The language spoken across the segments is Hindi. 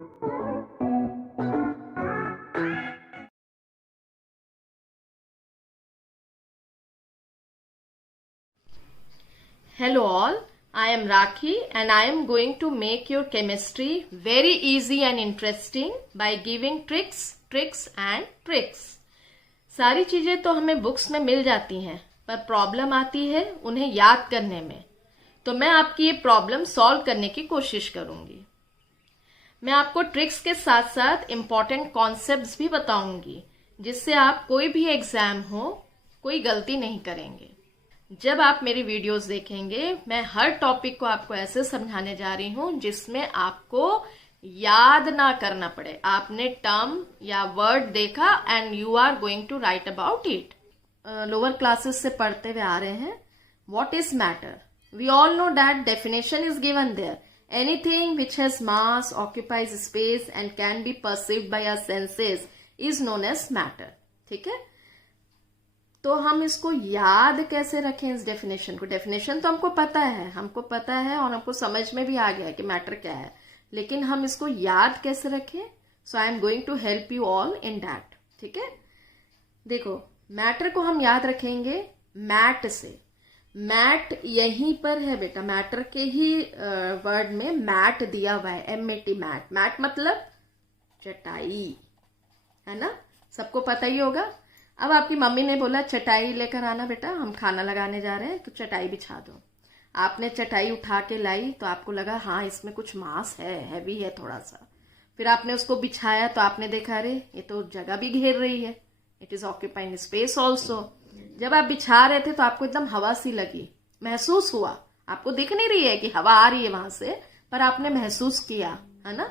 Hello all, I am Rakhi and I am going to make your chemistry very easy and interesting by giving tricks and tricks. सारी चीजें तो हमें बुक्स में मिल जाती हैं, पर प्रॉब्लम आती है उन्हें याद करने में। तो मैं आपकी ये प्रॉब्लम सॉल्व करने की कोशिश करूंगी। मैं आपको ट्रिक्स के साथ साथ इम्पॉर्टेंट कॉन्सेप्ट्स भी बताऊंगी, जिससे आप कोई भी एग्जाम हो कोई गलती नहीं करेंगे। जब आप मेरी वीडियोस देखेंगे, मैं हर टॉपिक को आपको ऐसे समझाने जा रही हूं जिसमें आपको याद ना करना पड़े। आपने टर्म या वर्ड देखा and you are going to write about it. Lower classes से पढ़ते हुए आ रहे हैं। What is matter? We all know that definition is given there. Anything which has mass, occupies space and can be perceived by our senses is known as matter. ठीक है, तो हम इसको याद कैसे रखें इस डेफिनेशन को? डेफिनेशन तो हमको पता है और हमको समझ में भी आ गया है कि मैटर क्या है, लेकिन हम इसको याद कैसे रखें? So I am going to help you all in that. ठीक है, देखो मैटर को हम याद रखेंगे मैट से। मैट यहीं पर है बेटा, मैटर के ही वर्ड में मैट दिया हुआ है, MAT मैट। मैट मतलब चटाई, है ना? सबको पता ही होगा। अब आपकी मम्मी ने बोला चटाई लेकर आना बेटा, हम खाना लगाने जा रहे हैं, तो चटाई बिछा दो। आपने चटाई उठा के लाई तो आपको लगा हाँ इसमें कुछ मांस है, हैवी है थोड़ा सा। फिर आपने उसको बिछाया तो आपने देखा अरे ये तो जगह भी घेर रही है, it is occupying space also. जब आप बिछा रहे थे तो आपको एकदम हवा सी लगी, महसूस हुआ। आपको दिख नहीं रही है कि हवा आ रही है वहां से, पर आपने महसूस किया, है ना?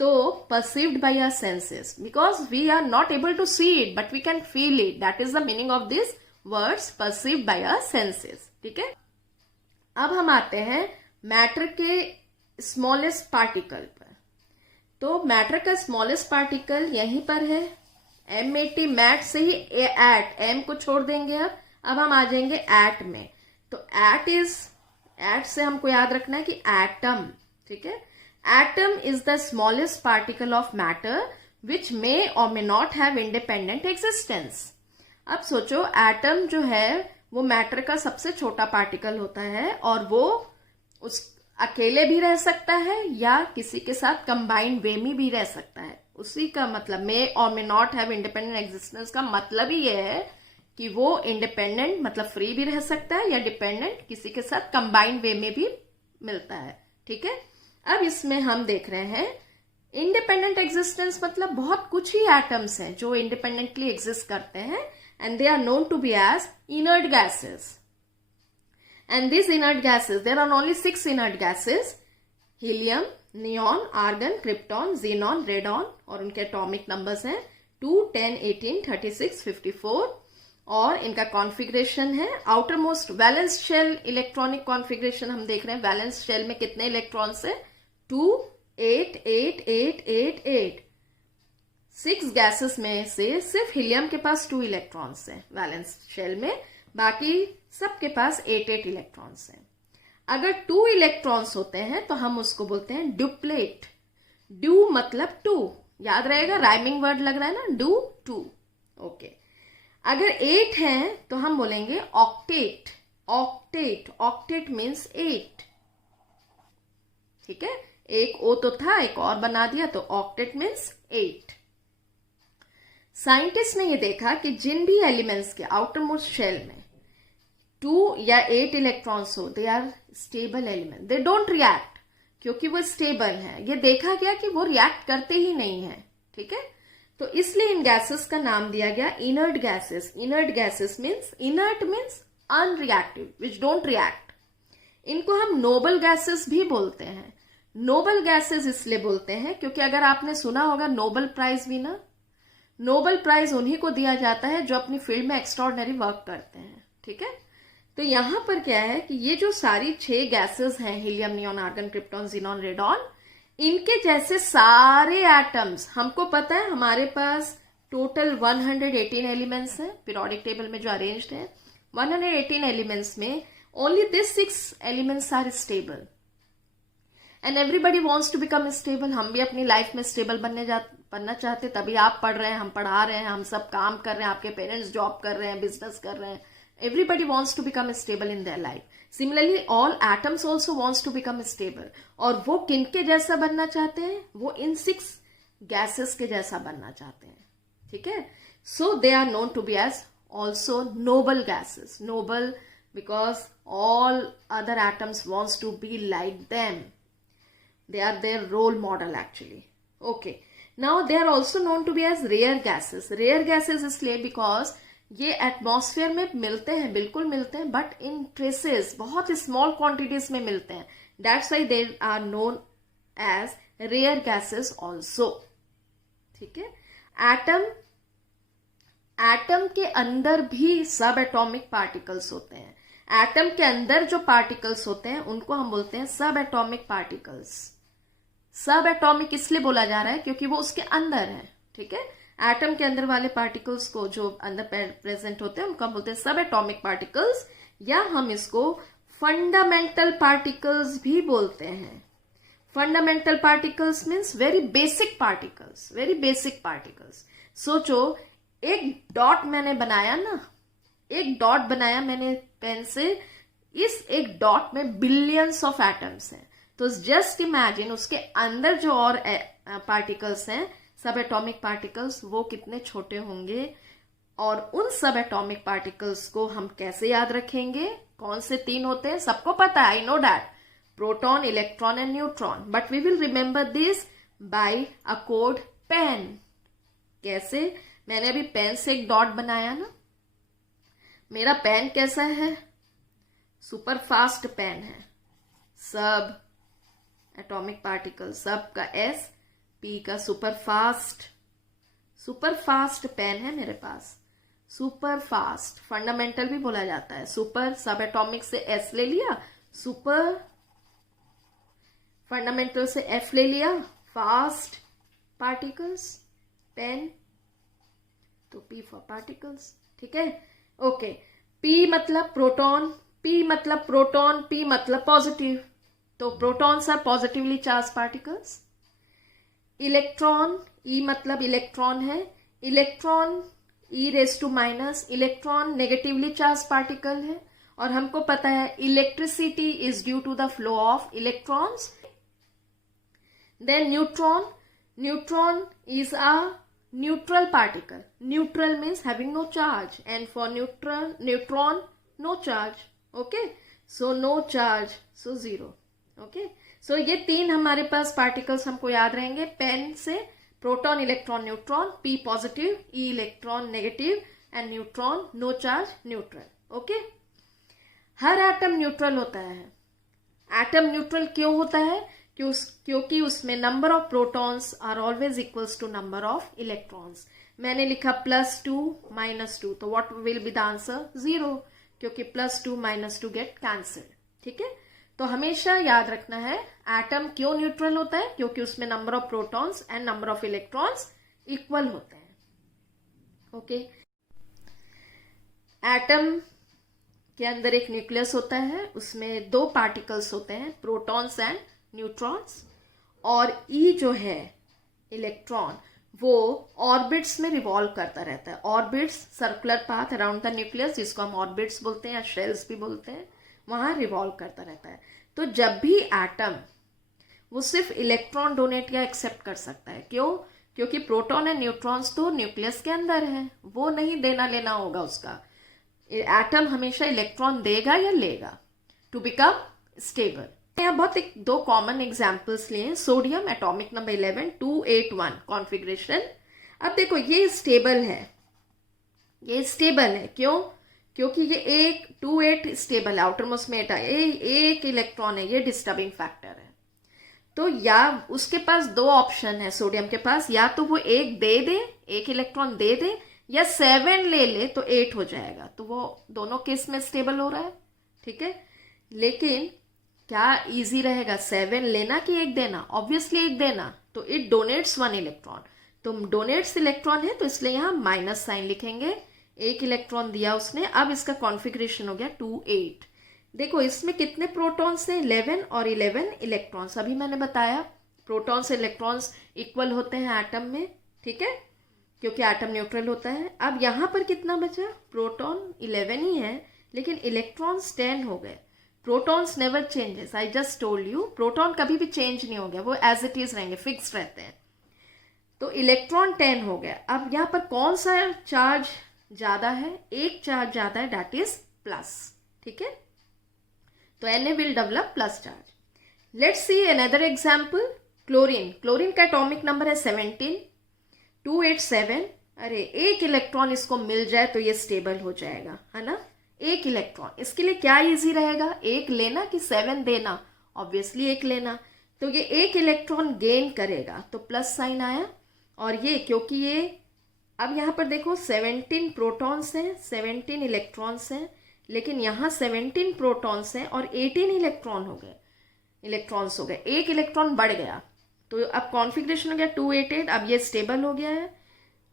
तो perceived by our senses, because we are not able to see it but we can feel it. That is the meaning of these words, perceived by our senses. ठीक है, अब हम आते हैं मैटर के स्मॉलेस्ट पार्टिकल पर। तो मैटर का स्मॉलेस्ट पार्टिकल यहीं पर है, MAT मैट से ही एट, एम को छोड़ देंगे। अब हम आ जाएंगे एट में। तो एट से हमको याद रखना है कि एटम। ठीक है, atom is the smallest particle of matter which may or may not have independent existence. अब सोचो एटम जो है वो मैटर का सबसे छोटा पार्टिकल होता है और वो उस अकेले भी रह सकता है या किसी के साथ कंबाइंड वे में भी रह सकता है। उसी का मतलब मे और may not have independent existence का मतलब ही ये है कि वो इंडिपेंडेंट मतलब फ्री भी रह सकता है या डिपेंडेंट किसी के साथ कंबाइंड वे में भी मिलता है। ठीक है, अब इसमें हम देख रहे हैं इंडिपेंडेंट एग्जिस्टेंस मतलब बहुत कुछ ही एटम्स हैं जो इंडिपेंडेंटली एग्जिस्ट करते हैं and they are known to be as inert gases. And this inert gases, there are only 6 inert gases: helium, neon, argon, krypton, xenon, radon, और उनके एटॉमिक नंबर्स हैं 2, 10, 18, 36, 54। और इनका कॉन्फ़िगरेशन है outer most valence shell electronic configuration. हम देख रहे हैं वैलेंस शेल में कितने इलेक्ट्रॉन्स है? 2, 8, 8, 8, 8, 8। 6 गैसेस में से सिर्फ हीलियम के पास 2 इलेक्ट्रॉन्स हैं वैलेंस शेल में, बाकी सबके पास 8, 8 इलेक्ट्रॉन्स हैं। अगर 2 इलेक्ट्रॉन्स होते हैं तो हम उसको बोलते हैं डुप्लेट। डू मतलब 2, याद रहेगा, राइमिंग वर्ड लग रहा है ना, डू 2। ओके, अगर 8 है तो हम बोलेंगे ऑक्टेट। Octet, octet means 8। ठीक है, एक ओ तो था, एक और बना दिया, तो ऑक्टेट मीन्स 8। साइंटिस्ट ने ये देखा कि जिन भी एलिमेंट्स के आउटर मोस्ट शेल में 2 या 8 इलेक्ट्रॉन्स हो, they are stable element, they don't react. क्योंकि वो स्टेबल है, ये देखा गया कि वो रिएक्ट करते ही नहीं है। ठीक है, तो इसलिए इन गैसेस का नाम दिया गया inert gases. Inert gases means, inert means unreactive, which don't react. इनको हम नोबल गैसेस भी बोलते हैं। नोबल गैसेस इसलिए बोलते हैं क्योंकि अगर आपने सुना होगा Nobel prize winner, Nobel prize उन्हीं को दिया जाता है जो अपनी फील्ड में एक्स्ट्राऑर्डिनरी वर्क करते हैं। ठीक है, तो यहां पर क्या है कि ये जो सारी 6 गैसेस हैं, helium, neon, argon, krypton, xenon, radon, इनके जैसे सारे एटम्स, हमको पता है हमारे पास टोटल 118 एलिमेंट्स हैं पीरियोडिक टेबल में जो अरेंज्ड है। 118 एलिमेंट्स में only this 6 elements are stable and everybody wants to become stable. हम भी अपनी लाइफ में स्टेबल बनना चाहते, तभी आप पढ़ रहे हैं, हम पढ़ा रहे हैं, हम सब काम कर रहे हैं, आपके पेरेंट्स जॉब कर रहे हैं, बिजनेस कर रहे हैं. Everybody wants to become stable in their life. Similarly all atoms also wants to become stable. और वो किनके जैसा बनना चाहते हैं? वो इन 6 गैसेस के जैसा बनना चाहते हैं. ठीक है. So they are known to be as also noble gases. Noble because all other atoms wants to be like them. They are their role model actually. Okay. Now they are also known to be as rare gases. Rare gases इसलिए because ये एटमॉस्फेयर में मिलते हैं, बिल्कुल मिलते हैं, बट इन ट्रेसेस बहुत स्मॉल क्वांटिटीज में मिलते हैं. That's why they are known as rare gases also. ठीक है. एटम के अंदर भी सब एटॉमिक पार्टिकल्स होते हैं. एटम के अंदर जो पार्टिकल्स होते हैं उनको हम बोलते हैं सब एटॉमिक पार्टिकल्स. सब एटॉमिक इसलिए बोला जा रहा है क्योंकि वो उसके अंदर है. ठीक है. एटम के अंदर वाले पार्टिकल्स को जो अंदर प्रेजेंट होते हैं उनको हम बोलते हैं सब एटॉमिक पार्टिकल्स, या हम इसको फंडामेंटल पार्टिकल्स भी बोलते हैं. Fundamental particles means very basic particles. Very basic particles. सोचो, एक डॉट मैंने बनाया ना, एक डॉट बनाया मैंने पेन से. इस एक डॉट में बिलियंस ऑफ एटम्स हैं. तो जस्ट इमेजिन उसके अंदर जो और पार्टिकल्स हैं, सब एटॉमिक पार्टिकल्स, वो कितने छोटे होंगे. और उन सब एटॉमिक पार्टिकल्स को हम कैसे याद रखेंगे? कौन से 3 होते हैं? सबको पता है, I know that. Proton, electron and neutron. But we will remember this by a code pen. कैसे? मैंने अभी पेन से एक डॉट बनाया ना. मेरा पेन कैसा है? सुपर फास्ट पेन है. सब एटॉमिक पार्टिकल, सब का S, P का सुपर फास्ट पेन है मेरे पास. सुपर फास्ट, फंडामेंटल भी बोला जाता है. सुपर, सब एटॉमिक से S ले लिया, सुपर फंडामेंटल से F ले लिया, फास्ट पार्टिकल्स, पेन, तो P फॉर पार्टिकल्स. ठीक है. ओके. P मतलब प्रोटॉन, P मतलब प्रोटॉन, P मतलब पॉजिटिव. तो protons are positively charge particles. Electron, E मतलब इलेक्ट्रॉन है. Electron e⁻, electron negatively charge particle है. और हमको पता है electricity is due to the flow of electrons. Then neutron is a neutral particle. Neutral means having no charge, and for neutron no charge. Okay, so no charge, so 0. Okay, so ये 3 हमारे पास पार्टिकल्स हमको याद रहेंगे पेन से. Proton, electron, neutron. P positive, E electron negative, and neutron no charge, neutral. Okay. हर एटम न्यूट्रल होता है. एटम न्यूट्रल क्यों होता है? क्योंकि उसमें number of protons are always equals to number of electrons. मैंने लिखा +2 -2, तो what will be the answer? 0, क्योंकि +2 -2 गेट कैंसिल्ड. ठीक है. तो हमेशा याद रखना है एटम क्यों न्यूट्रल होता है? क्योंकि उसमें number of protons and number of electrons equal होते हैं. ओके. एटम के अंदर एक न्यूक्लियस होता है, उसमें 2 पार्टिकल्स होते हैं, प्रोटॉन्स एंड न्यूट्रॉन्स. और E जो है इलेक्ट्रॉन, वो ऑर्बिट्स में रिवॉल्व करता रहता है. Orbits, circular path around the nucleus, जिसको हम ऑर्बिट्स बोलते हैं या शेल्स भी बोलते हैं, वहां रिवॉल्व करता रहता है. तो जब भी एटम, वो सिर्फ इलेक्ट्रॉन डोनेट या एक्सेप्ट कर सकता है. क्यों? क्योंकि प्रोटॉन एंड न्यूट्रॉन्स तो न्यूक्लियस के अंदर है, वो नहीं देना लेना होगा उसका. एटम हमेशा इलेक्ट्रॉन देगा या लेगा टू बिकम स्टेबल. यहाँ बहुत 2 कॉमन एग्जाम्पल्स लिए. Sodium, atomic number 11, 281 configuration. अब देखो ये स्टेबल है, ये स्टेबल है. क्यों? क्योंकि ये 2-8 स्टेबल है, आउटर मोस्ट में एक इलेक्ट्रॉन है, ये डिस्टर्बिंग फैक्टर है. तो या उसके पास 2 ऑप्शन है सोडियम के पास, या तो वो एक इलेक्ट्रॉन दे दे, या 7 ले ले तो 8 हो जाएगा. तो वो दोनों केस में स्टेबल हो रहा है. ठीक है. लेकिन क्या इजी रहेगा, 7 लेना कि 1 देना? ऑब्वियसली 1 देना. तो इट डोनेट्स 1 इलेक्ट्रॉन. तो डोनेट्स इलेक्ट्रॉन है, तो इसलिए यहाँ माइनस साइन लिखेंगे. 1 इलेक्ट्रॉन दिया उसने. अब इसका कॉन्फ़िगरेशन हो गया 2-8. देखो इसमें कितने प्रोटॉन्स हैं, 11 और 11 इलेक्ट्रॉन्स। अभी मैंने बताया प्रोटॉन्स इलेक्ट्रॉन्स इक्वल होते हैं एटम में, ठीक है, क्योंकि एटम न्यूट्रल होता है। अब यहाँ पर कितना बचा, प्रोटॉन 11 ही है लेकिन इलेक्ट्रॉन्स 10 हो गए। Protons never changes, I just told you, proton कभी भी चेंज नहीं हो गया, वो एज इट इज रहेंगे, फिक्स रहते हैं। तो इलेक्ट्रॉन 10 हो गया। अब यहाँ पर कौन सा चार्ज ज्यादा है, एक चार्ज ज्यादा है, दैट इज प्लस, ठीक है। तो Na will develop plus charge. Let's see another example. Chlorine, chlorine का एटॉमिक नंबर है 17, 287। अरे एक इलेक्ट्रॉन इसको मिल जाए तो ये स्टेबल हो जाएगा, है ना, एक इलेक्ट्रॉन। इसके लिए क्या इजी रहेगा, एक लेना कि 7 देना, ऑब्वियसली एक लेना। तो ये एक इलेक्ट्रॉन गेन करेगा तो प्लस साइन आया, और ये क्योंकि ये अब यहाँ पर देखो 17 प्रोटॉन्स हैं, 17 इलेक्ट्रॉन्स हैं, लेकिन यहाँ 17 प्रोटॉन्स हैं और 18 इलेक्ट्रॉन्स हो गए, एक इलेक्ट्रॉन बढ़ गया। तो अब कॉन्फ़िगरेशन हो गया 288, अब ये स्टेबल हो गया है,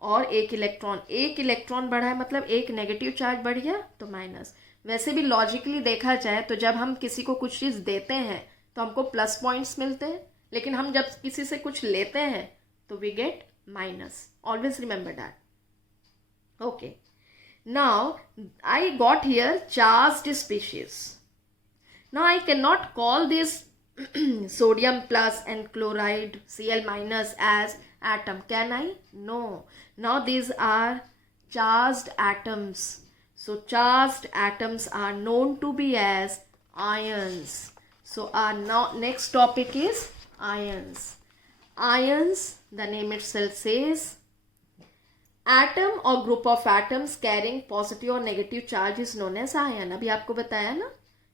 और एक इलेक्ट्रॉन बढ़ा है, मतलब एक नेगेटिव चार्ज बढ़ गया तो माइनस। वैसे भी लॉजिकली देखा जाए तो जब हम किसी को कुछ चीज़ देते हैं तो हमको प्लस पॉइंट्स मिलते हैं, लेकिन हम जब किसी से कुछ लेते हैं तो we get minus. Always remember that. Okay, now I got here charged species. Now I cannot call this sodium plus and chloride Cl minus as atom, can I? No. Now these are charged atoms. So charged atoms are known to be as ions. So our now next topic is ions. Ions, the name itself says, atom और group of atoms carrying positive और negative charge is known as ion. अभी आपको बताया ना,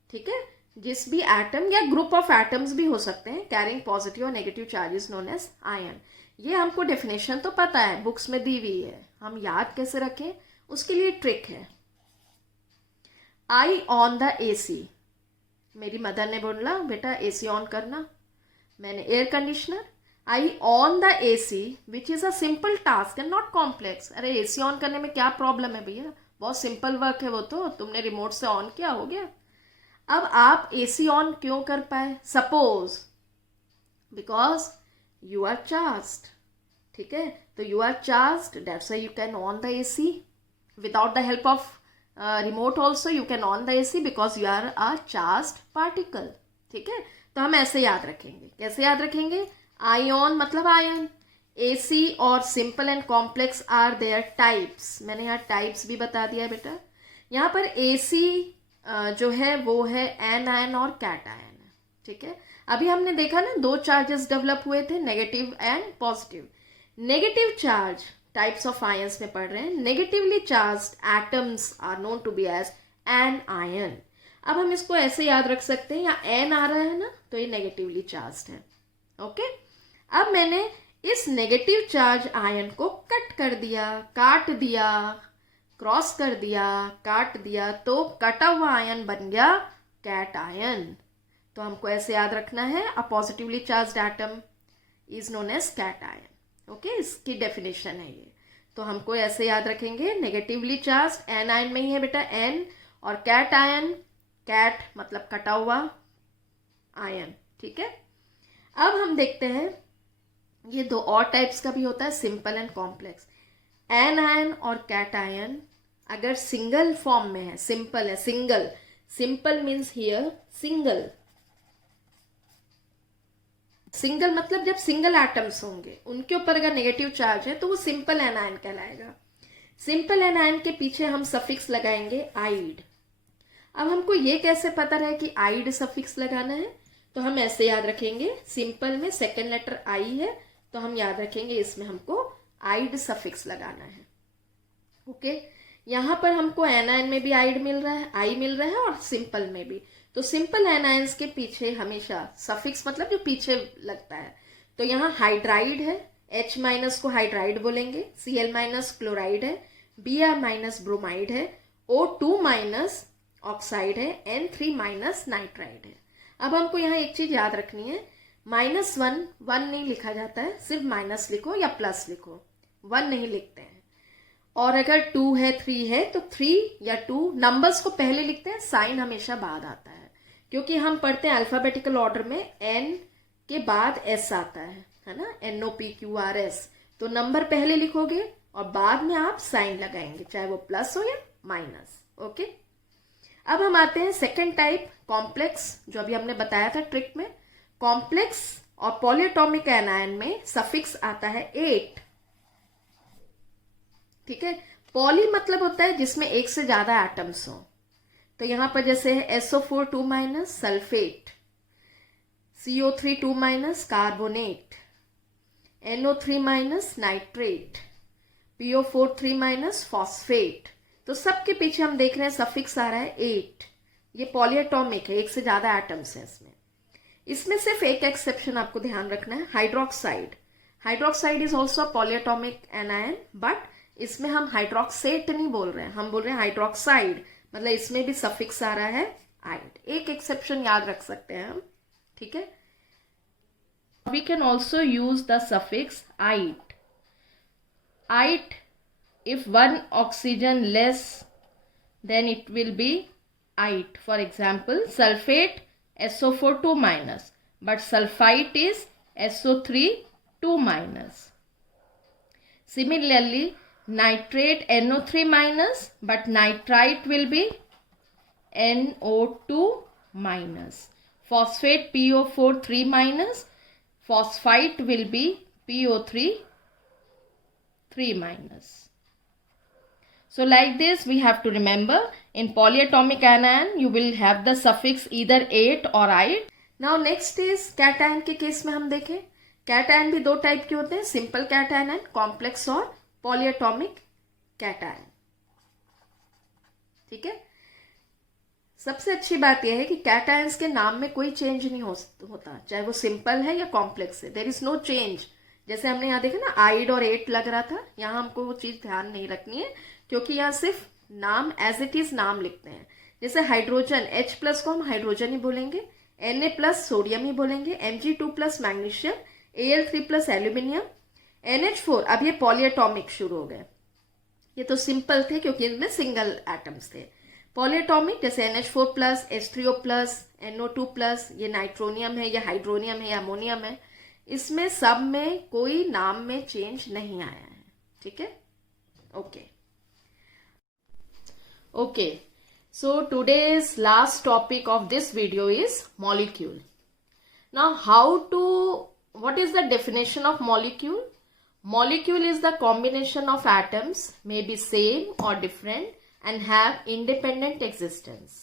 ठीक है, जिस भी एटम या ग्रुप ऑफ एटम्स भी हो सकते हैं कैरिंग पॉजिटिव और negative charge is known as ion. ये हमको डेफिनेशन तो पता है, बुक्स में दी हुई है, हम याद कैसे रखें उसके लिए ट्रिक है। आई ऑन द AC, मेरी मदर ने बोला बेटा AC ऑन करना, मैंने air conditioner, I on the AC which is a simple task and not complex। अरे AC ऑन करने में क्या प्रॉब्लम है भैया, बहुत सिंपल वर्क है वो, तो तुमने रिमोट से ऑन किया, हो गया। अब आप AC ऑन क्यों कर पाए, suppose because you are charged, ठीक है, तो you are charged, that's why you can on the AC without the help of remote also you can on the AC because you are a charged particle, ठीक है। तो हम ऐसे याद रखेंगे, कैसे याद रखेंगे, आयन मतलब आयन, AC और simple and complex are their types. मैंने यहाँ टाइप्स भी बता दिया बेटा। यहाँ पर AC जो है वो है एनायन और कैटायन, ठीक है। अभी हमने देखा ना, दो चार्जेस डेवलप हुए थे, negative and positive. Negative charge types of ions में पढ़ रहे हैं। Negatively charged atoms are known to be as anion. अब हम इसको ऐसे याद रख सकते हैं, यहाँ एन आ रहा है ना, तो ये नेगेटिवली चार्ज्ड है, ओके। अब मैंने इस नेगेटिव चार्ज आयन को कट कर दिया, काट दिया, क्रॉस कर दिया, काट दिया, तो कटा हुआ आयन बन गया कैट आयन। तो हमको ऐसे याद रखना है, a positively charged atom is known as cation, okay, इसकी डेफिनेशन है ये। तो हमको ऐसे याद रखेंगे, नेगेटिवली चार्ज्ड एन आयन में ही है बेटा एन, और कैट आयन, कैट मतलब कटा हुआ आयन, ठीक है। अब हम देखते हैं, ये दो और टाइप्स का भी होता है, simple and complex. Anion और कैट आयन अगर सिंगल फॉर्म में है, सिंपल है, single, simple means here single, single मतलब जब सिंगल एटम्स होंगे उनके ऊपर अगर नेगेटिव चार्ज है तो वो सिंपल एन आयन कहलाएगा। सिंपल एन आयन के पीछे हम सफिक्स लगाएंगे आइड। अब हमको ये कैसे पता रहे कि आइड सफिक्स लगाना है, तो हम ऐसे याद रखेंगे, सिंपल में सेकेंड लेटर आई है तो हम याद रखेंगे इसमें हमको आइड सफिक्स लगाना है, ओके। यहाँ पर हमको एनायन में भी आइड मिल रहा है, आई मिल रहा है, और सिंपल में भी। तो सिंपल एनायंस के पीछे हमेशा सफिक्स मतलब जो पीछे लगता है, तो यहाँ हाइड्राइड है, H माइनस को हाइड्राइड बोलेंगे, Cl माइनस क्लोराइड है, Br माइनस ब्रोमाइड है, O2 माइनस ऑक्साइड है, N3 माइनस नाइट्राइड है। अब हमको यहाँ एक चीज याद रखनी है, -1 1 नहीं लिखा जाता है, सिर्फ माइनस लिखो या प्लस लिखो, 1 नहीं लिखते हैं। और अगर 2 है 3 है तो 3 या 2 नंबर्स को पहले लिखते हैं, साइन हमेशा बाद आता है, क्योंकि हम पढ़ते हैं अल्फाबेटिकल ऑर्डर में, N के बाद S आता है ना, NOPQRS। तो नंबर पहले लिखोगे और बाद में आप साइन लगाएंगे, चाहे वो प्लस हो या माइनस। ओके, अब हम आते हैं सेकंड टाइप, कॉम्प्लेक्स, जो अभी हमने बताया था ट्रिक में। कॉम्प्लेक्स और पॉलीएटॉमिक एनायन में सफिक्स आता है 8। ठीक है, पॉली मतलब होता है जिसमें एक से ज्यादा एटम्स हो। तो यहां पर जैसे है SO4 2- sulphate, CO3 2- carbonate, NO3- nitrate, PO4 3- phosphate. तो सबके पीछे हम देख रहे हैं सफिक्स आ रहा है 8। ये पॉलीएटॉमिक है, एक से ज्यादा एटम्स है इसमें। इसमें सिर्फ एक एक्सेप्शन आपको ध्यान रखना है, hydroxide. Hydroxide is also polyatomic anion, but इसमें हम हाइड्रोक्सेट नहीं बोल रहे हैं, हम बोल रहे हैं हाइड्रोक्साइड, मतलब इसमें भी सफिक्स आ रहा है आइड। एक एक्सेप्शन याद रख सकते हैं हम। ठीक है, we can also use the suffix ite. Ite, if one oxygen less, then it will be ite. For example, sulfate SO4 2-, but sulfite is SO3 2-. Similarly, nitrate NO3-, but nitrite will be NO2-. Phosphate PO4 3-, phosphite will be PO3 3-. So like this we have to remember, in polyatomic anion you will have the suffix either ate or ite. Now next is cation के केस में हम देखें, कैटायन भी दो टाइप के होते हैं, सिंपल कैटायन एंड कॉम्प्लेक्स और पॉलीएटॉमिक कैटायन। ठीक है, सबसे अच्छी बात यह है कि कैटायंस के नाम में कोई चेंज नहीं होता, चाहे वो सिंपल है या कॉम्प्लेक्स है, देयर इज नो चेंज। जैसे हमने यहाँ देखा ना आइड और एट लग रहा था, यहाँ हमको वो चीज ध्यान नहीं रखनी है, क्योंकि यहाँ सिर्फ नाम एज इट इज नाम लिखते हैं। जैसे हाइड्रोजन H+ को हम हाइड्रोजन ही बोलेंगे, Na+ सोडियम ही बोलेंगे, Mg2+ magnesium, Al3+ aluminium, NH4 अब ये पॉलीएटॉमिक शुरू हो गए। ये तो सिंपल थे क्योंकि इनमें सिंगल एटम्स थे। पॉलीएटॉमिक जैसे NH4+, H3O+, NO2+, ये नाइट्रोनियम है, ये हाइड्रोनियम है, ये अमोनियम है, इसमें सब में कोई नाम में चेंज नहीं आया है। ठीक है, okay okay. So today's last topic of this video is molecule. Now what is the definition of molecule? Molecule is the combination of atoms, may be same or different, and have independent existence.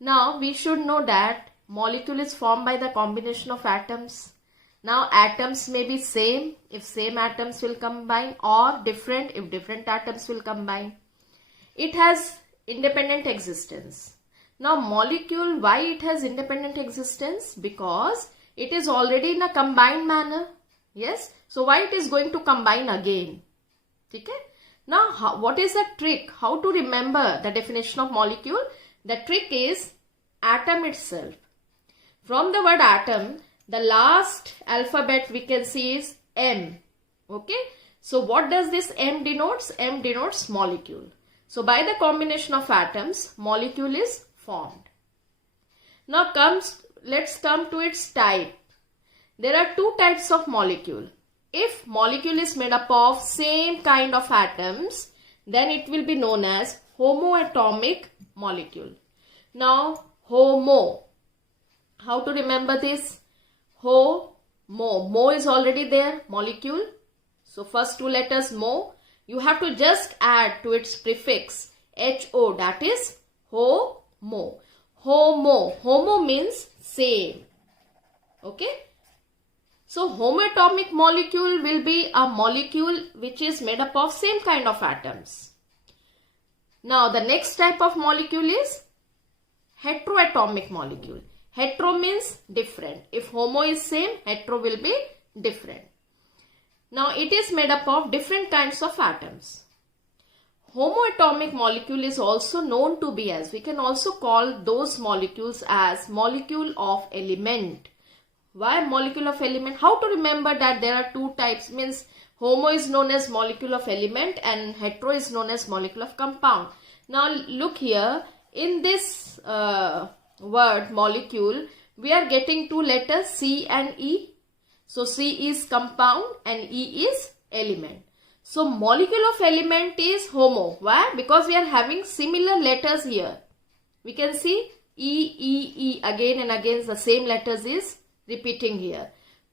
Now we should know that molecule is formed by the combination of atoms. Now atoms may be same if same atoms will combine, or different if different atoms will combine. It has independent existence. Now molecule, why it has independent existence? Because it is already in a combined manner. Yes, so why it is going to combine again? Okay. Now what is the trick? How to remember the definition of molecule? The trick is atom itself. From the word atom, the last alphabet we can see is M. Okay, so what does this M denotes? M denotes molecule. So by the combination of atoms, molecule is formed. Now let's come to its type. There are two types of molecule. If molecule is made up of same kind of atoms, then it will be known as homoatomic molecule. Now homo, how to remember this? Mo is already there, molecule. So first two letters mo, you have to just add to its prefix HO, that is homo. Homo means same. Okay, so homoatomic molecule will be a molecule which is made up of same kind of atoms. Now the next type of molecule is heteroatomic molecule. Hetero means different. If homo is same, hetero will be different. Now it is made up of different kinds of atoms. Homoatomic molecule is also known to be as, we can also call those molecules as molecule of element. Why molecule of element? How to remember that there are two types? Means homo is known as molecule of element and hetero is known as molecule of compound. Now look here, in this word molecule, we are getting two letters C and E. So C is compound and E is element. So molecule of element is homo. Why? Because we are having similar letters here. We can see E, E, E again and again the same letters is repeating here.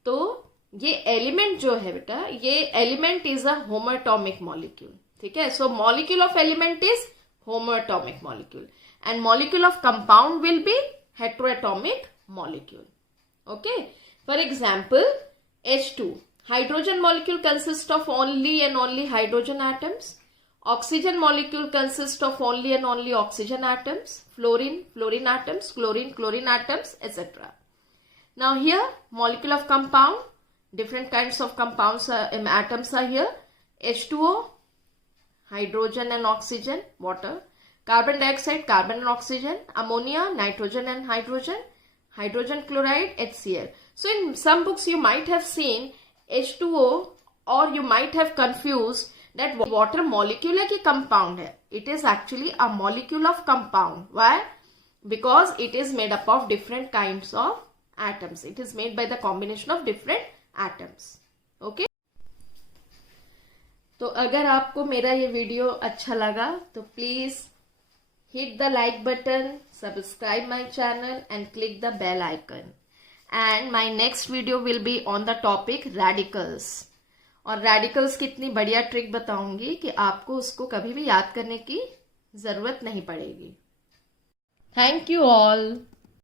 तो ये element जो है बेटा, ये element is a homoatomic molecule. ठीक है? So molecule of element is homoatomic molecule and molecule of compound will be heteroatomic molecule. Okay? For example, H2. Hydrogen molecule consists of only and only hydrogen atoms. Oxygen molecule consists of only and only oxygen atoms. Fluorine, fluorine atoms. Chlorine, chlorine atoms, etc. Now here, molecule of compound. Different kinds of compounds, atoms are here. H2O, hydrogen and oxygen, water. Carbon dioxide, carbon and oxygen. Ammonia, nitrogen and hydrogen. Hydrogen chloride, HCl. So in some books you might have seen H2O or you might have confused that water molecule है कि compound है. It is actually a molecule of compound. Why? Because it is made up of different kinds of atoms. It is made by the combination of different atoms. Okay? तो अगर आपको मेरा ये वीडियो अच्छा लगा तो please hit the like button, subscribe my channel and click the bell icon. And my next video will be on the topic radicals. और radicals की इतनी बढ़िया ट्रिक बताऊंगी कि आपको उसको कभी भी याद करने की जरूरत नहीं पड़ेगी. Thank you all.